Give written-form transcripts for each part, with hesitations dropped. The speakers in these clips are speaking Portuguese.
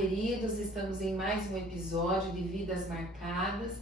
queridos, estamos em mais um episódio de Vidas Marcadas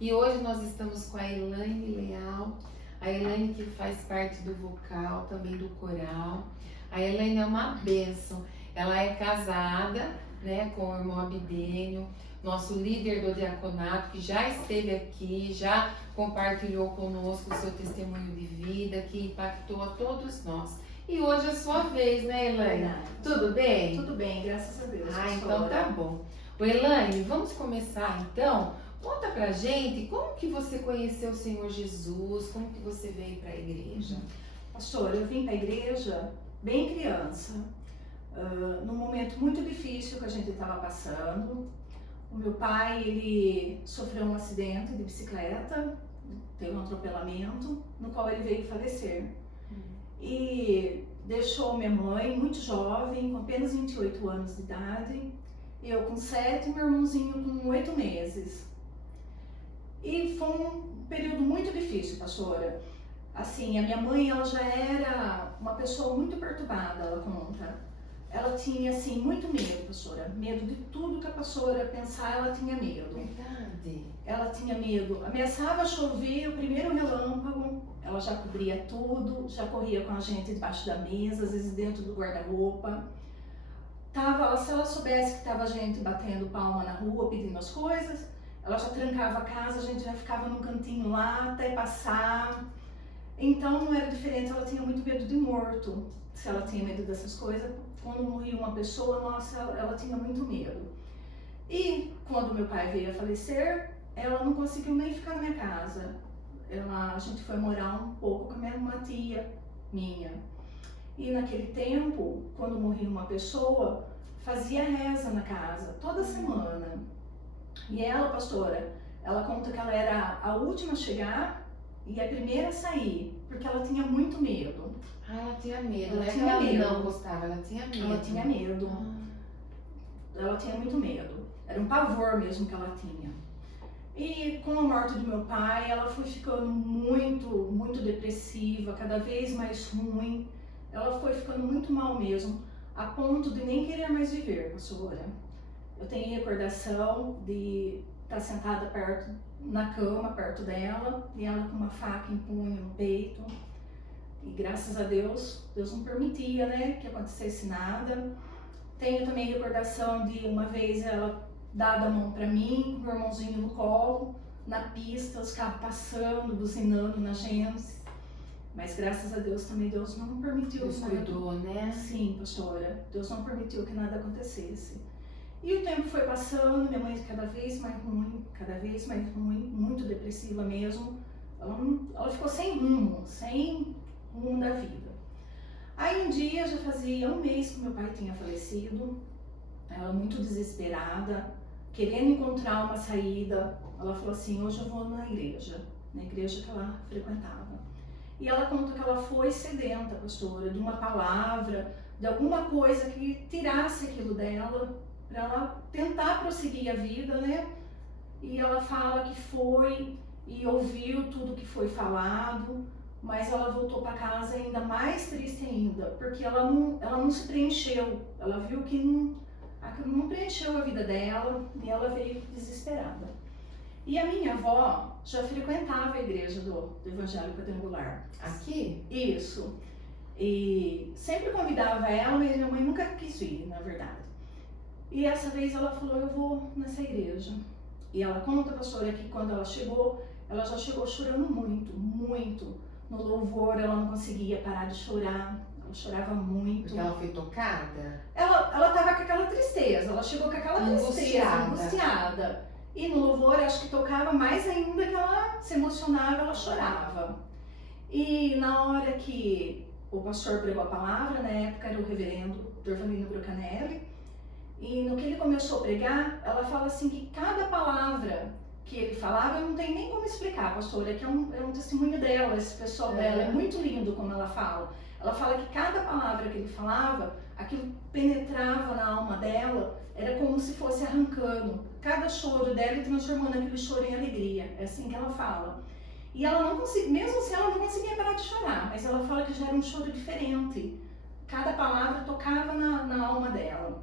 e hoje nós estamos com a Elaine Leal, a Elaine que faz parte do vocal, também do coral. A Elaine é uma bênção, ela é casada, né, com o irmão Abdênio, nosso líder do diaconato, que já esteve aqui, já compartilhou conosco o seu testemunho de vida, que impactou a todos nós. E hoje é a sua vez, né, Elaine? Verdade. Tudo bem? Tudo bem, graças a Deus. Então tá bom. Ô, Elaine, vamos começar então? Conta pra gente como que você conheceu o Senhor Jesus, como que você veio pra igreja? Pastor, eu vim para a igreja bem criança, num momento muito difícil que a gente estava passando. O meu pai, ele sofreu um acidente de bicicleta, teve um atropelamento, no qual ele veio falecer. E deixou minha mãe muito jovem, com apenas 28 anos de idade, eu com 7 e meu irmãozinho com 8 meses. E foi um período muito difícil, pastora. Assim, a minha mãe, ela já era uma pessoa muito perturbada, ela conta. Ela tinha, assim, muito medo, pastora. Medo de tudo que a pastora pensar, ela tinha medo. Verdade. Ela tinha medo. Ameaçava chover, o primeiro relâmpago, ela já cobria tudo, já corria com a gente debaixo da mesa, às vezes dentro do guarda-roupa. Se ela soubesse que estava gente batendo palma na rua, pedindo as coisas, ela já trancava a casa, a gente já ficava num cantinho lá até passar. Então não era diferente, ela tinha muito medo de morto. Se ela tinha medo dessas coisas, quando morria uma pessoa, nossa, ela tinha muito medo. E quando meu pai veio a falecer, ela não conseguiu nem ficar na minha casa. A gente foi morar um pouco com uma tia minha. E naquele tempo, quando morria uma pessoa, fazia reza na casa, toda semana. E ela, pastora, ela conta que ela era a última a chegar e a primeira a sair, porque ela tinha muito medo. Ela tinha medo, Ela né? tinha Ela medo. não gostava, ela tinha medo. Ela tinha medo. Ela tinha muito medo. Era um pavor mesmo que ela tinha. E com a morte do meu pai, ela foi ficando muito depressiva, cada vez mais ruim. Ela foi ficando muito mal mesmo, a ponto de nem querer mais viver, pastora. Eu tenho recordação de estar sentada na cama, perto dela, e ela com uma faca em punho no peito. E graças a Deus, Deus não permitia, né, que acontecesse nada. Tenho também recordação de uma vez ela dado a mão para mim, com o meu irmãozinho no colo, na pista, os carros passando, buzinando na gente. Mas graças a Deus também Deus não permitiu. Deus cuidou, né? Sim, pastora. Deus não permitiu que nada acontecesse. E o tempo foi passando, minha mãe cada vez mais ruim, muito depressiva mesmo. Ela ficou sem rumo da vida. Aí um dia, já fazia um mês que meu pai tinha falecido, ela muito desesperada, querendo encontrar uma saída. Ela falou assim, hoje eu vou na igreja que ela frequentava. E ela conta que ela foi sedenta, pastora, de uma palavra, de alguma coisa que tirasse aquilo dela, para ela tentar prosseguir a vida, né? E ela fala que foi e ouviu tudo que foi falado, mas ela voltou para casa ainda mais triste ainda, porque ela não se preencheu. Ela viu que não preencheu a vida dela e ela veio desesperada. E a minha avó já frequentava a igreja do Evangelho Quadrangular. Aqui? Isso. E sempre convidava ela, mas minha mãe nunca quis ir, na verdade. E essa vez ela falou, eu vou nessa igreja. E ela conta, pastora, que quando ela já chegou chorando muito. No louvor ela não conseguia parar de chorar, ela chorava muito. Porque ela foi tocada? Ela tava com aquela tristeza, ela chegou com aquela tristeza, Angustiada. angustiada. E no louvor, acho que tocava mais ainda, que ela se emocionava, ela chorava. E na hora que o pastor pregou a palavra, na época era o reverendo Dorvalino Brucanelli, e no que ele começou a pregar, ela fala assim que cada palavra que ele falava, eu não tenho nem como explicar, pastora, que é um testemunho dela, esse pessoal dela, é muito lindo como ela fala. Ela fala que cada palavra que ele falava, aquilo penetrava na alma dela, era como se fosse arrancando cada choro dela e transformando aquele choro em alegria. É assim que ela fala. E ela não conseguia, mesmo assim ela não conseguia parar de chorar, mas ela fala que já era um choro diferente. Cada palavra tocava na alma dela.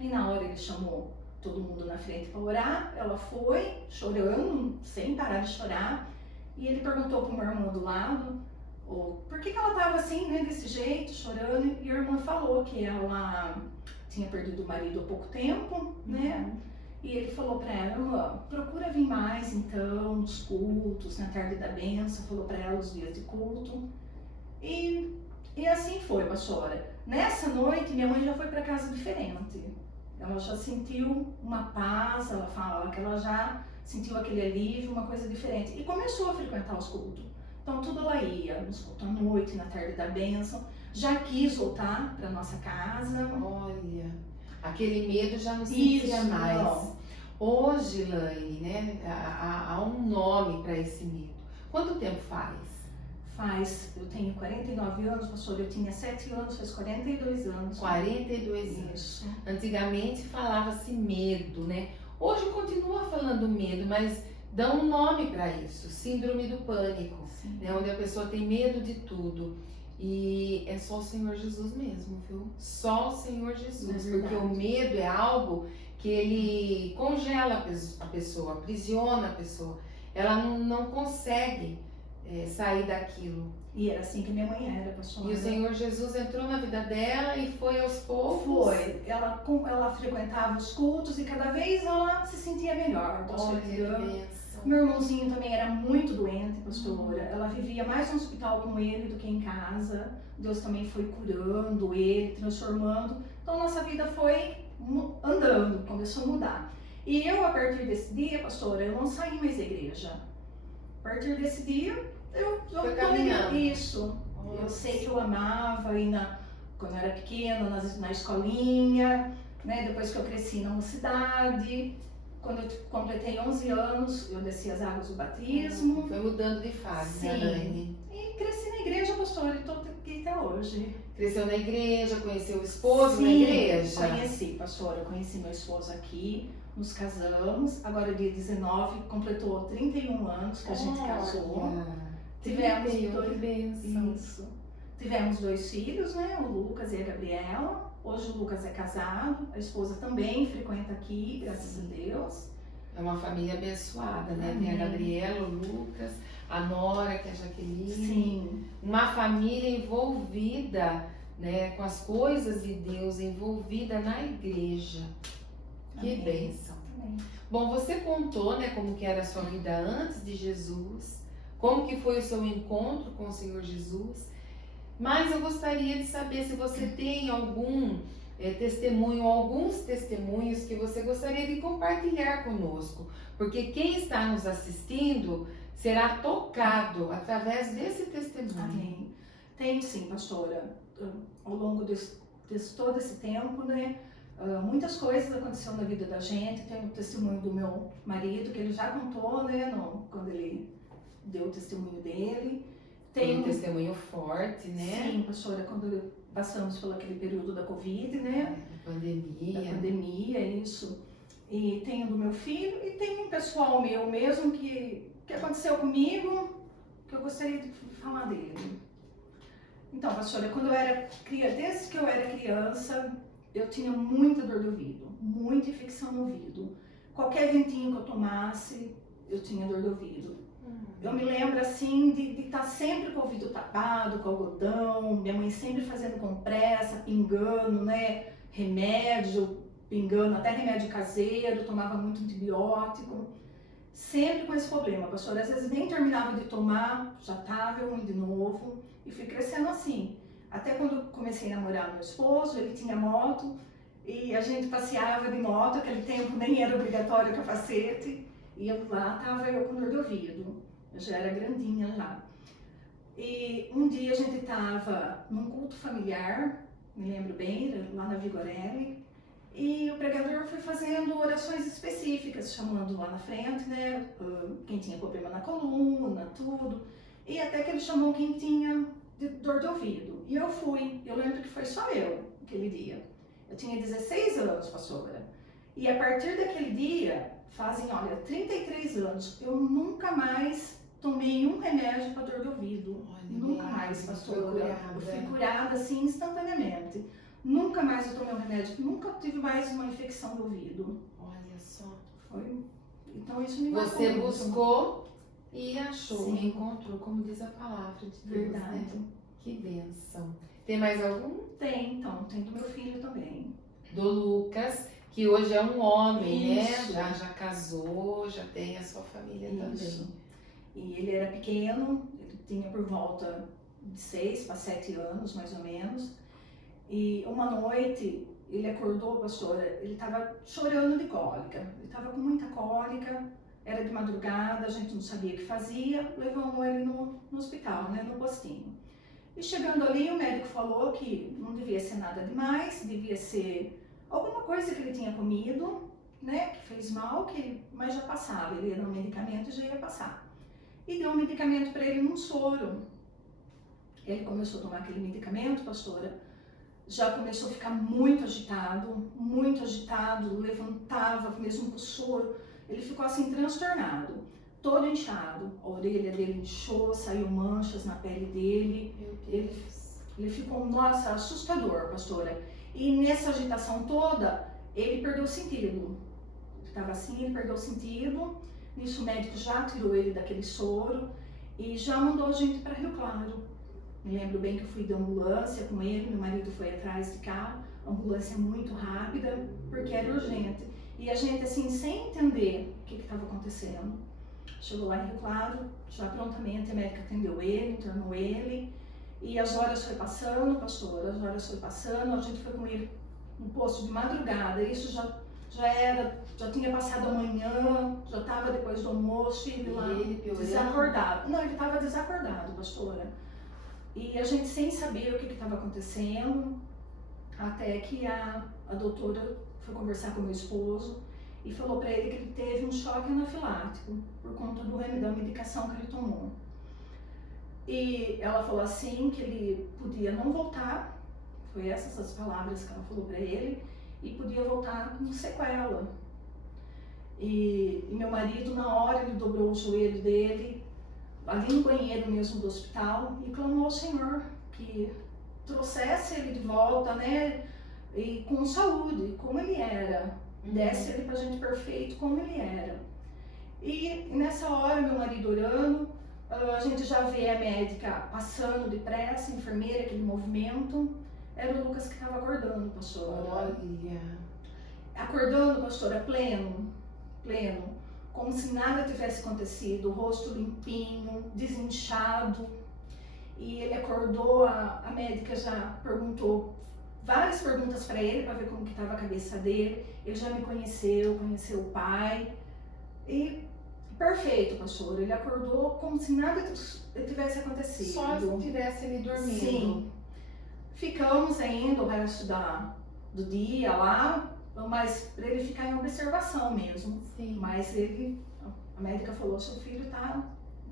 Aí na hora ele chamou todo mundo na frente para orar, ela foi chorando, sem parar de chorar, e ele perguntou para uma irmã do lado, por que ela estava assim, né, desse jeito, chorando, e a irmã falou que ela tinha perdido o marido há pouco tempo, né, e ele falou para ela, irmã, procura vir mais então, nos cultos, na tarde da bênção, falou para ela os dias de culto, e assim foi, pastora. Nessa noite, minha mãe já foi para casa diferente. Ela já sentiu uma paz, ela fala que ela já sentiu aquele alívio, uma coisa diferente. E começou a frequentar os cultos. Então, tudo ela ia, nos cultos à noite, na tarde da bênção. Já quis voltar para nossa casa. Olha, aquele medo já não sentia mais. Não. Hoje, Laine, né, há um nome para esse medo. Quanto tempo faz? Eu tenho 49 anos, pastor, eu tinha 7 anos, faz 42 anos. 42 anos. Isso. Antigamente falava-se medo, né? Hoje continua falando medo, mas dá um nome para isso, síndrome do pânico, né? Onde a pessoa tem medo de tudo. E é só o Senhor Jesus mesmo, viu? Só o Senhor Jesus, porque o medo é algo que ele congela a pessoa, aprisiona a pessoa. Ela não consegue sair daquilo. E era assim que minha mãe era, pastor. E o Senhor Jesus entrou na vida dela e foi aos poucos. Foi. Ela frequentava os cultos e cada vez ela se sentia melhor. Olha, que bênção. Meu irmãozinho também era muito doente, pastora. Ela vivia mais no hospital com ele do que em casa. Deus também foi curando ele, transformando. Então nossa vida foi andando, começou a mudar. E eu, a partir desse dia, pastora, eu não saí mais da igreja. A partir desse dia, eu caminhando. Isso. Eu sei que eu amava ir quando eu era pequena, na escolinha, né? Depois que eu cresci na mocidade. Quando eu completei 11 anos, eu desci as águas do batismo. Foi mudando de fase, né, Sim. Laine? E cresci na igreja, pastor, e estou aqui até hoje. Cresceu na igreja, conheceu o esposo Sim, na igreja? Conheci, pastor, eu conheci meu esposo aqui, nos casamos. Agora, dia 19, completou 31 anos que a gente casou. Tivemos Tivemos 2 filhos, né? O Lucas e a Gabriela. Hoje o Lucas é casado, a esposa também frequenta aqui, graças a Deus. É uma família abençoada, né? Amém. Tem a Gabriela, o Lucas, a Nora, que é a Jaqueline. Sim. Uma família envolvida, né? Com as coisas de Deus, envolvida na igreja. Que Amém. bênção. Amém. Bom, você contou, né? Como que era a sua vida antes de Jesus. Como que foi o seu encontro com o Senhor Jesus. Mas eu gostaria de saber se você tem algum testemunho, alguns testemunhos que você gostaria de compartilhar conosco. Porque quem está nos assistindo será tocado através desse testemunho. Amém. Tem sim, pastora. Ao longo todo esse tempo, né? Muitas coisas aconteceram na vida da gente. Tem o testemunho do meu marido, que ele já contou, né? Quando ele deu o testemunho dele. Tem um testemunho forte, né? Sim, pastora, quando passamos por aquele período da Covid, né? Da pandemia, isso. E tem o do meu filho e tem um pessoal meu mesmo que aconteceu comigo, que eu gostaria de falar dele. Então, pastora, desde que eu era criança, eu tinha muita dor de ouvido, muita infecção no ouvido. Qualquer ventinho que eu tomasse, eu tinha dor de ouvido. Eu me lembro assim de estar sempre com o ouvido tapado, com algodão, minha mãe sempre fazendo compressa, pingando, né? Remédio, pingando, até remédio caseiro, tomava muito antibiótico. Sempre com esse problema, pastora. Às vezes nem terminava de tomar, já estava ruim de novo. E fui crescendo assim. Até quando comecei a namorar meu esposo, ele tinha moto e a gente passeava de moto, aquele tempo nem era obrigatório capacete. E lá estava eu com dor de ouvido. Eu já era grandinha já. E um dia a gente estava num culto familiar, me lembro bem, lá na Vigorelli, e o pregador foi fazendo orações específicas, chamando lá na frente, né, quem tinha problema na coluna, tudo. E até que ele chamou quem tinha dor de ouvido. E eu fui. Eu lembro que foi só eu, aquele dia. Eu tinha 16 anos, pastora. E a partir daquele dia, fazem, 33 anos, eu nunca mais tomei um remédio para dor de ouvido. Nunca mais, pastora. Eu fui curada assim instantaneamente. Nunca mais eu tomei um remédio, nunca tive mais uma infecção do ouvido. Olha só. Então isso me marcou Você muito. buscou e achou, Sim. encontrou, como diz a palavra de Deus, Verdade. né? Que bênção. Tem mais algum? Tem, então, tem do meu filho também. Do Lucas, que hoje é um homem, Isso. né? Já casou, já tem a sua família Isso. também. E ele era pequeno, ele tinha por volta de 6 para 7 anos, mais ou menos. E uma noite, ele acordou, pastora, ele estava chorando de cólica. Ele estava com muita cólica, era de madrugada, a gente não sabia o que fazia, levamos ele no hospital, né, no postinho. E chegando ali, o médico falou que não devia ser nada demais, devia ser alguma coisa que ele tinha comido, né, que fez mal, mas já passava, ele ia dar um medicamento e já ia passar. E deu um medicamento para ele num soro. Ele começou a tomar aquele medicamento, pastora, já começou a ficar muito agitado, levantava mesmo com o soro, ele ficou assim transtornado, todo inchado, a orelha dele inchou, saiu manchas na pele dele, ele ficou, nossa, assustador, pastora. E nessa agitação toda, ele perdeu o sentido, ele estava assim, ele perdeu o sentido, nisso o médico já tirou ele daquele soro e já mandou a gente para Rio Claro. Me lembro bem que eu fui de ambulância com ele, meu marido foi atrás de carro, ambulância muito rápida, porque era urgente. E a gente, assim, sem entender o que estava acontecendo. Chegou lá em Rio Claro, já prontamente a médica atendeu ele, internou ele, e as horas foi passando, pastor, as horas foi passando, a gente foi com ele no posto de madrugada, isso já tinha passado a manhã, já estava depois do almoço, e ele lá desacordado. Não, ele estava desacordado, pastora. E a gente sem saber o que estava acontecendo, até que a doutora foi conversar com meu esposo e falou para ele que ele teve um choque anafilático por conta da medicação que ele tomou. E ela falou assim que ele podia não voltar, foi essas as palavras que ela falou para ele, e podia voltar com sequela. E meu marido, na hora, ele dobrou o joelho dele, ali no banheiro mesmo do hospital, e clamou ao Senhor que trouxesse ele de volta, né, e com saúde, como ele era, desse ele pra gente perfeito como ele era. E nessa hora, meu marido orando, a gente já vê a médica passando depressa, a enfermeira, aquele movimento, era o Lucas que estava acordando, pastora. Olha. Acordando, pastora, pleno, como se nada tivesse acontecido, o rosto limpinho, desinchado. E ele acordou, a médica já perguntou várias perguntas para ele, para ver como que estava a cabeça dele. Ele já me conheceu o pai. E perfeito, pastor. Ele acordou como se nada tivesse acontecido. Só se tivesse ele dormindo. Sim. Ficamos ainda o resto do dia lá, mas para ele ficar em observação mesmo. Sim. Mas a médica falou, seu filho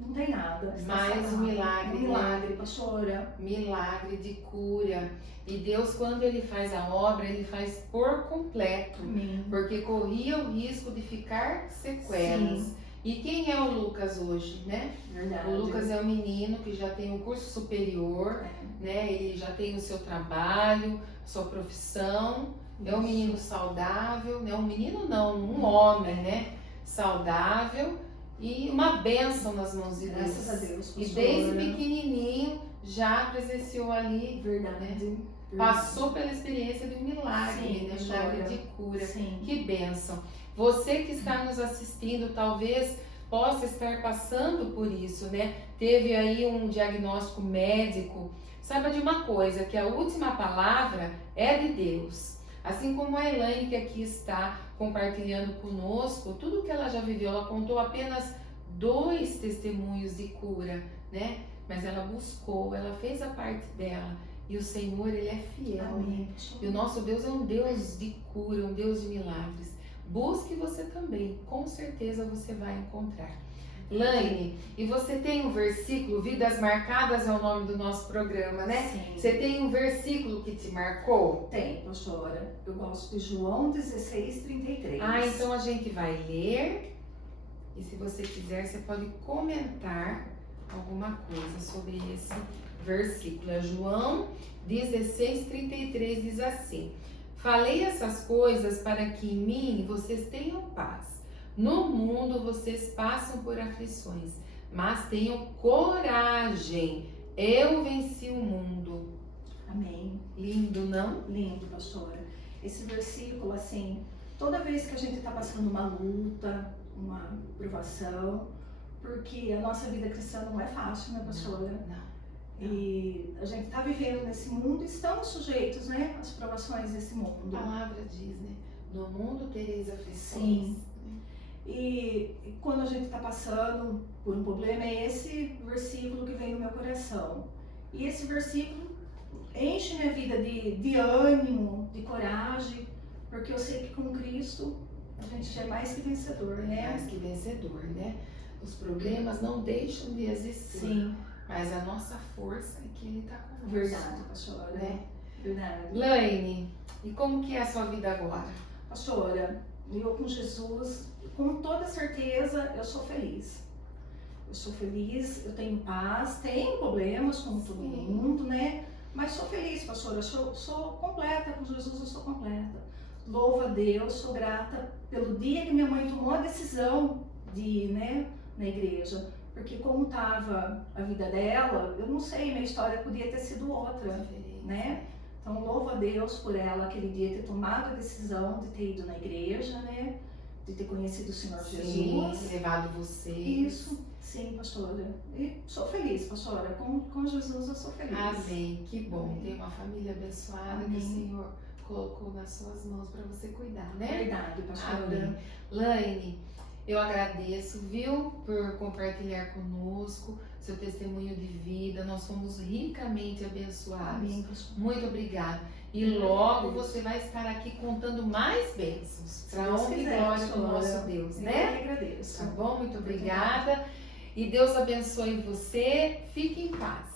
não tem nada. Mais um milagre. Um milagre, pastora. Milagre de cura. E Deus, quando Ele faz a obra, Ele faz por completo. Amém. Porque corria o risco de ficar sequelas. Sim. E quem é o Lucas hoje, né? Verdade. O Lucas é um menino que já tem um curso superior, né? Ele já tem o seu trabalho, sua profissão. É um menino saudável, né? Um menino não, um homem, né? Saudável e uma bênção nas mãos de Deus. Graças a Deus, pastora. E desde pequenininho já presenciou ali, verdade, né? Passou pela experiência de um milagre, sim, né? Milagre de cura. Sim. Que bênção. Você que está nos assistindo, talvez possa estar passando por isso, né? Teve aí um diagnóstico médico. Saiba de uma coisa, que a última palavra é de Deus. Assim como a Elaine, que aqui está compartilhando conosco, tudo que ela já viveu, ela contou apenas 2 testemunhos de cura, né? Mas ela buscou, ela fez a parte dela. E o Senhor, Ele é fiel. Amém. E o nosso Deus é um Deus de cura, um Deus de milagres. Busque você também, com certeza você vai encontrar. Laine, e você tem um versículo, Vidas Marcadas é o nome do nosso programa, né? Sim. Você tem um versículo que te marcou? Tem, pastora. Eu gosto de João 16:33. Ah, então a gente vai ler. E se você quiser, você pode comentar alguma coisa sobre esse versículo. É João 16:33, diz assim: falei essas coisas para que em mim vocês tenham paz. No mundo vocês passam por aflições, mas tenham coragem. Eu venci o mundo. Amém. Lindo, não? Lindo, pastora. Esse versículo, assim, toda vez que a gente está passando uma luta, uma provação, porque a nossa vida cristã não é fácil, né, pastora? Não. E a gente está vivendo nesse mundo, estamos sujeitos, né, às provações desse mundo. A palavra diz, né? No mundo tereis aflições. Sim. E quando a gente está passando por um problema, é esse versículo que vem no meu coração. E esse versículo enche minha vida de ânimo, de coragem, porque eu sei que com Cristo a gente já é mais que vencedor, né? Mais que vencedor, né? Os problemas não deixam de existir. Sim. Mas a nossa força é que Ele está conosco. Verdade, pastora. Né? Verdade. Laine, e como que é a sua vida agora? Pastora, eu com Jesus, com toda certeza, eu sou feliz. Eu sou feliz, eu tenho paz, tenho problemas como todo mundo, né? Mas sou feliz, pastora, eu sou completa com Jesus, eu sou completa. Louvo a Deus, sou grata pelo dia que minha mãe tomou a decisão de ir, né, na igreja. Porque como estava a vida dela, eu não sei, minha história podia ter sido outra, né? Então louvo a Deus por ela aquele dia ter tomado a decisão de ter ido na igreja, né? De ter conhecido o Senhor Jesus. Sim, levado você. Isso, sim, pastora. E sou feliz, pastora. Com Jesus eu sou feliz. Amém, que bom. Amém. Tem uma família abençoada Amém. que o Senhor colocou nas suas mãos para você cuidar, né? Verdade, pastora. Amém. Laine, eu agradeço, viu, por compartilhar conosco seu testemunho de vida. Nós fomos ricamente abençoados. Amém, pastora. Muito obrigada. E logo você vai estar aqui contando mais bênçãos. Para Deus honra e quiser, glória do pastora. nosso Deus, Eu né? que agradeço. Tá bom? Muito obrigada. E Deus abençoe você. Fique em paz.